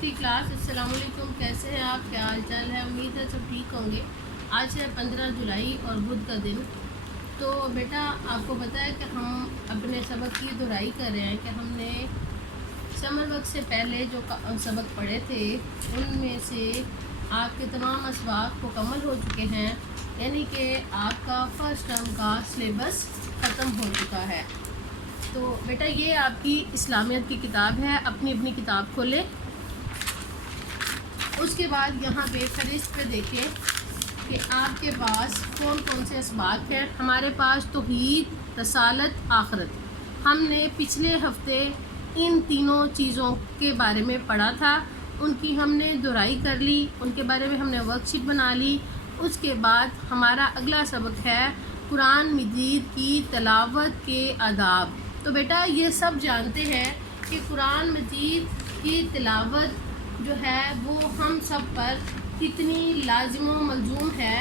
6th class. अस्सलाम वालेकुम। कैसे हैं आप? क्या हाल चाल है? उम्मीद है सब ठीक होंगे। आज है 15 जुलाई और बुध का दिन। तो बेटा आपको पता है कि हम अपने सबक की दोहराई कर रहे हैं कि हमने समर वक्त से पहले जो सबक पढ़े थे उनमें से आपके तमाम असबाक मुकम्मल हो चुके हैं, यानी कि आपका फ़र्स्ट टर्म का सिलेबस ख़त्म हो चुका है। तो बेटा ये आपकी इस्लामियत की किताब है, अपनी अपनी किताब खोलें। उसके बाद यहाँ पे फहरिस्त पे देखें कि आपके पास कौन कौन से असबाक हैं। हमारे पास तौहीद, रसालत, आखरत। हमने पिछले हफ्ते इन तीनों चीज़ों के बारे में पढ़ा था, उनकी हमने दोहराई कर ली, उनके बारे में हमने वर्कशीट बना ली। उसके बाद हमारा अगला सबक है कुरान मजीद की तिलावत के आदाब। तो बेटा ये सब जानते हैं कि कुरान मजीद की तिलावत जो है वो हम सब पर कितनी लाजिम व मलजूम है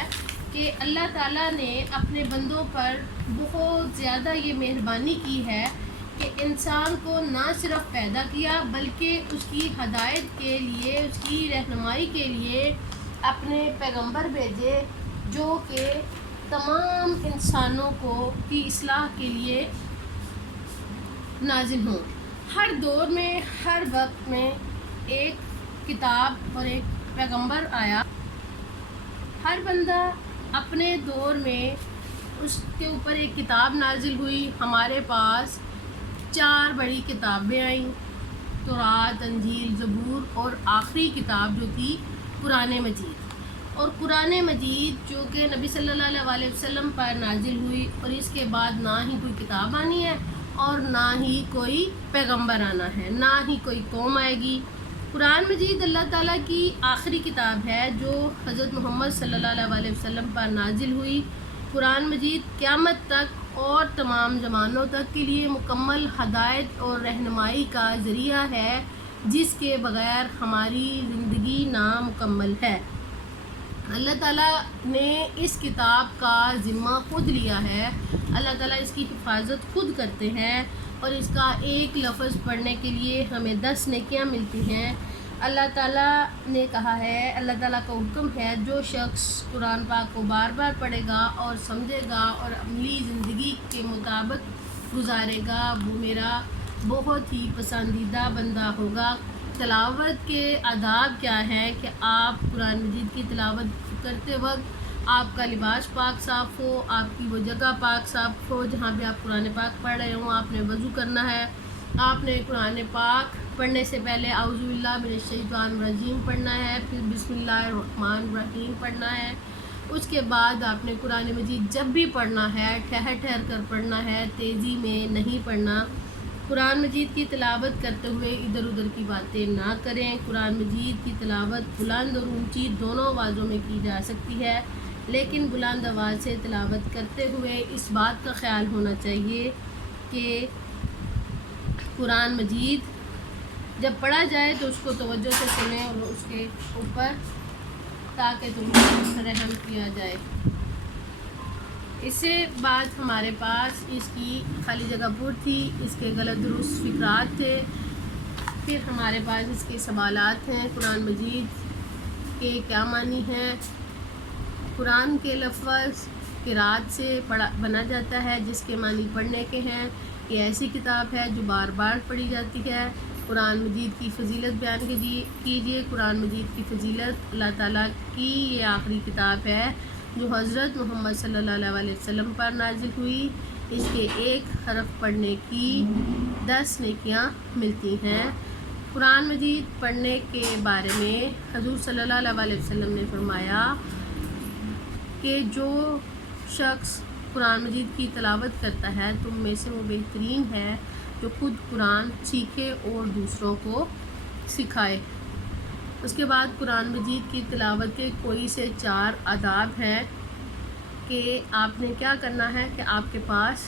कि अल्लाह ताला ने अपने बंदों पर बहुत ज़्यादा ये मेहरबानी की है कि इंसान को ना सिर्फ पैदा किया बल्कि उसकी हदायत के लिए, उसकी रहनुमाई के लिए अपने पैगंबर भेजे जो कि तमाम इंसानों को की इस्लाह के लिए नाजिल हों। हर दौर में, हर वक्त में एक किताब और एक पैगंबर आया। हर बंदा अपने दौर में उसके ऊपर एक किताब नाजिल हुई। हमारे पास 4 बड़ी किताबें आईं, तौरात, इंजील, ज़बूर और आखिरी किताब जो थी कुरान मजीद। और कुरान मजीद जो कि नबी सल्लल्लाहु अलैहि वसल्लम पर नाजिल हुई, और इसके बाद ना ही कोई किताब आनी है और ना ही कोई पैगंबर आना है, ना ही कोई कौम आएगी। कुरान मजीद अल्लाह ताला की आखिरी किताब है जो हज़रत मोहम्मद सल्लल्लाहु अलैहि वसल्लम पर नाजिल हुई। कुरान मजीद क़यामत तक और तमाम ज़मानों तक के लिए मुकम्मल हदायत और रहनुमाई का ज़रिया है, जिसके बग़ैर हमारी ज़िंदगी नामुकम्मल है। अल्लाह ताला ने इस किताब का ज़िम्मा खुद लिया है। अल्लाह ताला इसकी हिफाजत खुद करते हैं और इसका एक लफ्ज़ पढ़ने के लिए हमें 10 नेकियां मिलती हैं। अल्लाह ताला ने कहा है, अल्लाह ताला का हुक्म है, जो शख्स कुरान पाक को बार बार पढ़ेगा और समझेगा और अमली ज़िंदगी के मुताबिक गुजारेगा, वो मेरा बहुत ही पसंदीदा बंदा होगा। तिलावत के आदाब क्या है कि आप कुरान मजीद की तिलावत करते वक्त आपका लिबास पाक साफ़ हो, आपकी वो जगह पाक साफ़ हो जहाँ पे आप कुरान पाक पढ़ रहे हो। आपने वज़ू करना है, आपने कुरान पाक पढ़ने से पहले औज़ु बिल्लाह मिनश शैतानिर रजीम पढ़ना है, फिर बिस्मिल्लाहिर रहमानिर रहीम पढ़ना है। उसके बाद आपने कुरान मजीद जब भी पढ़ना है ठहर ठहर कर पढ़ना है, तेज़ी में नहीं पढ़ना। कुरान मजीद की तिलावत करते हुए इधर उधर की बातें ना करें। कुरान मजीद की तिलावत बुलंद और ऊंची दोनों आवाज़ों में की जा सकती है, लेकिन बुलंद आवाज़ से तिलावत करते हुए इस बात का ख्याल होना चाहिए कि कुरान मजीद जब पढ़ा जाए तो उसको तवज्जो से सुनें और उसके ऊपर ताकि तुम रहम किया जाए। इससे बाद हमारे पास इसकी खाली जगह पुर थी, इसके गलत दुरुस्त फ़िक्रात थे। फिर हमारे पास इसके सवालात हैं, कुरान मजीद के क्या मानी हैं। कुरान के लफ्ज़ क़िरात से पढ़ा बना जाता है जिसके मानी पढ़ने के हैं। ये ऐसी किताब है जो बार बार पढ़ी जाती है। कुरान मजीद की फ़जीलत बयान कीजिए। कुरान मजीद की फ़जीलत अल्लाह ताला की ये आखिरी किताब है जो हज़रत मोहम्मद सल्लल्लाहु अलैहि वसल्लम पर नाजिल हुई। इसके एक हरफ पढ़ने की 10 नेकियां मिलती हैं। कुरान मजीद पढ़ने के बारे में हज़ूर सल्लल्लाहु अलैहि वसल्लम ने फरमाया कि जो शख्स कुरान मजीद की तिलावत करता है तुम में से वो बेहतरीन है जो खुद कुरान सीखे और दूसरों को सिखाए। उसके बाद कुरान मजीद की तिलावत के कोई से 4 आदाब हैं कि आपने क्या करना है कि आपके पास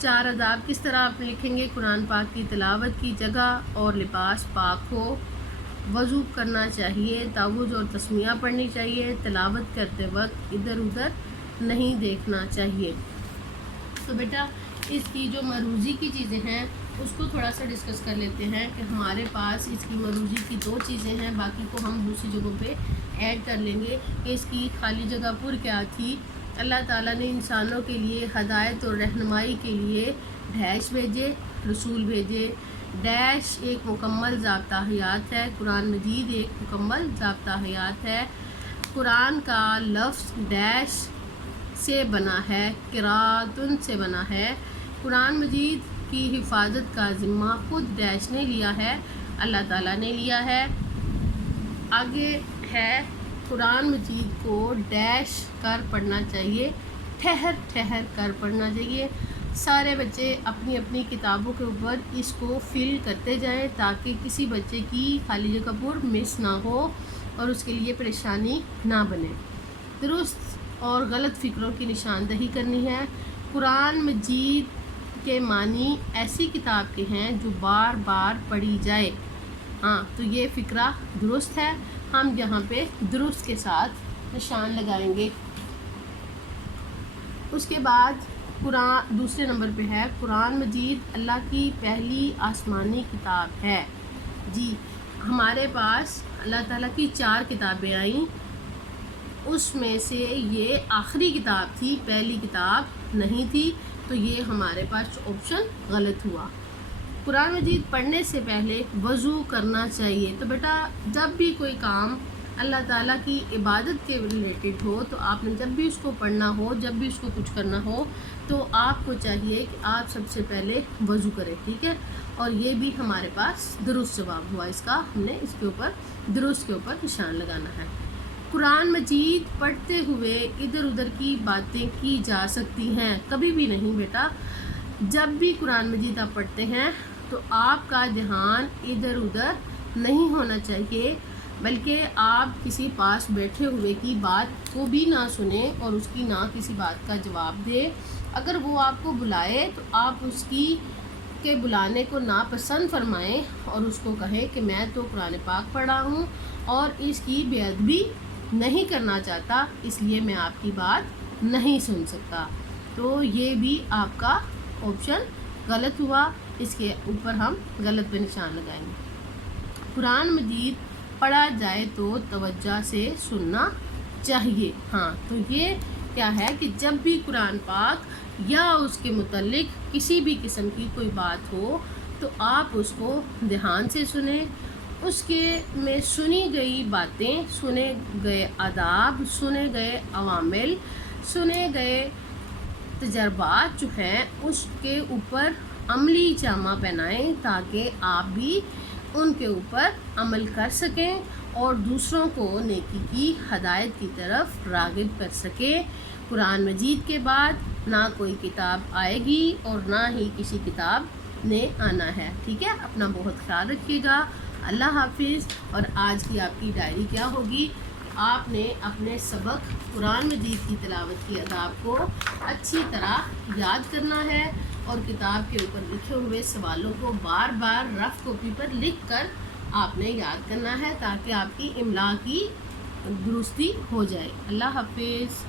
4 आदाब किस तरह आप लिखेंगे। कुरान पाक की तिलावत की जगह और लिबास पाक हो, वज़ू करना चाहिए, तावुज़ और तस्मिया पढ़नी चाहिए, तिलावत करते वक्त इधर उधर नहीं देखना चाहिए। तो बेटा इसकी जो मरूज़ी की चीज़ें हैं اس کو تھوڑا سا ڈسکس کر لیتے ہیں کہ ہمارے پاس اس کی مروزی کی 2 چیزیں ہیں، باقی کو ہم دوسری جگہوں پہ ایڈ کر لیں گے کہ اس کی خالی جگہ پر کیا تھی۔ اللہ تعالیٰ نے انسانوں کے لیے ہدایت اور رہنمائی کے لیے ڈیش بھیجے، رسول بھیجے۔ ڈیش ایک مکمل ضابطہ حیات ہے، قرآن مجید ایک مکمل ضابطہ حیات ہے۔ قرآن کا لفظ ڈیش سے بنا ہے، قراتن سے بنا ہے۔ قرآن مجید کی حفاظت کا ذمہ خود ڈیش نے لیا ہے، اللہ تعالیٰ نے لیا ہے۔ آگے ہے قرآن مجید کو ڈیش کر پڑھنا چاہیے، ٹھہر ٹھہر کر پڑھنا چاہیے۔ سارے بچے اپنی اپنی کتابوں کے اوپر اس کو فل کرتے جائیں تاکہ کسی بچے کی خالی جگہ پر مس نہ ہو اور اس کے لیے پریشانی نہ بنے۔ درست اور غلط فکروں کی نشاندہی کرنی ہے۔ قرآن مجید کے معنی ایسی کتاب کے ہیں جو بار بار پڑھی جائے۔ ہاں، تو یہ فکرہ درست ہے، ہم یہاں پہ درست کے ساتھ نشان لگائیں گے۔ اس کے بعد دوسرے نمبر پہ ہے قرآن مجید اللہ کی پہلی آسمانی کتاب ہے۔ جی، ہمارے پاس اللہ تعالیٰ کی 4 کتابیں آئیں، اس میں سے یہ آخری کتاب تھی، پہلی کتاب نہیں تھی، تو یہ ہمارے پاس آپشن غلط ہوا۔ قرآن مجید پڑھنے سے پہلے وضو کرنا چاہیے۔ تو بیٹا جب بھی کوئی کام اللہ تعالیٰ کی عبادت کے ریلیٹڈ ہو تو آپ نے جب بھی اس کو پڑھنا ہو، جب بھی اس کو کچھ کرنا ہو تو آپ کو چاہیے کہ آپ سب سے پہلے وضو کریں، ٹھیک ہے؟ اور یہ بھی ہمارے پاس درست جواب ہوا اس کا، ہم نے اس کے اوپر درست کے اوپر نشان لگانا ہے۔ قرآن مجید پڑھتے ہوئے ادھر ادھر کی باتیں کی جا سکتی ہیں؟ کبھی بھی نہیں بیٹا، جب بھی قرآن مجید آپ پڑھتے ہیں تو آپ کا دھیان ادھر ادھر نہیں ہونا چاہیے، بلکہ آپ کسی پاس بیٹھے ہوئے کی بات کو بھی نہ سنیں اور اس کی نہ کسی بات کا جواب دیں۔ اگر وہ آپ کو بلائے تو آپ اس کے بلانے کو ناپسند فرمائیں اور اس کو کہیں کہ میں تو قرآن پاک پڑھا ہوں اور اس کی بے ادبی نہیں کرنا چاہتا، اس لیے میں آپ کی بات نہیں سن سکتا۔ تو یہ بھی آپ کا آپشن غلط ہوا، اس کے اوپر ہم غلط پہ نشان لگائیں گے۔ قرآن مجید پڑھا جائے تو توجہ سے سننا چاہیے۔ ہاں، تو یہ کیا ہے کہ جب بھی قرآن پاک یا اس کے متعلق کسی بھی قسم کی کوئی بات ہو تو آپ اس کو دھیان سے سنیں، اس کے میں سنی گئی باتیں، سنے گئے آداب، سنے گئے عوامل، سنے گئے تجربات جو ہیں اس کے اوپر عملی جامہ پہنائیں تاکہ آپ بھی ان کے اوپر عمل کر سکیں اور دوسروں کو نیکی کی ہدایت کی طرف راغب کر سکیں۔ قرآن مجید کے بعد نہ کوئی کتاب آئے گی اور نہ ہی کسی کتاب نے آنا ہے، ٹھیک ہے؟ اپنا بہت خیال رکھیے گا۔ اللہ حافظ۔ اور آج کی آپ کی ڈائری کیا ہوگی؟ آپ نے اپنے سبق قرآن مجید کی تلاوت کی آداب کو اچھی طرح یاد کرنا ہے اور کتاب کے اوپر لکھے ہوئے سوالوں کو بار بار رف کاپی پر لکھ کر آپ نے یاد کرنا ہے تاکہ آپ کی املا کی درستی ہو جائے۔ اللہ حافظ۔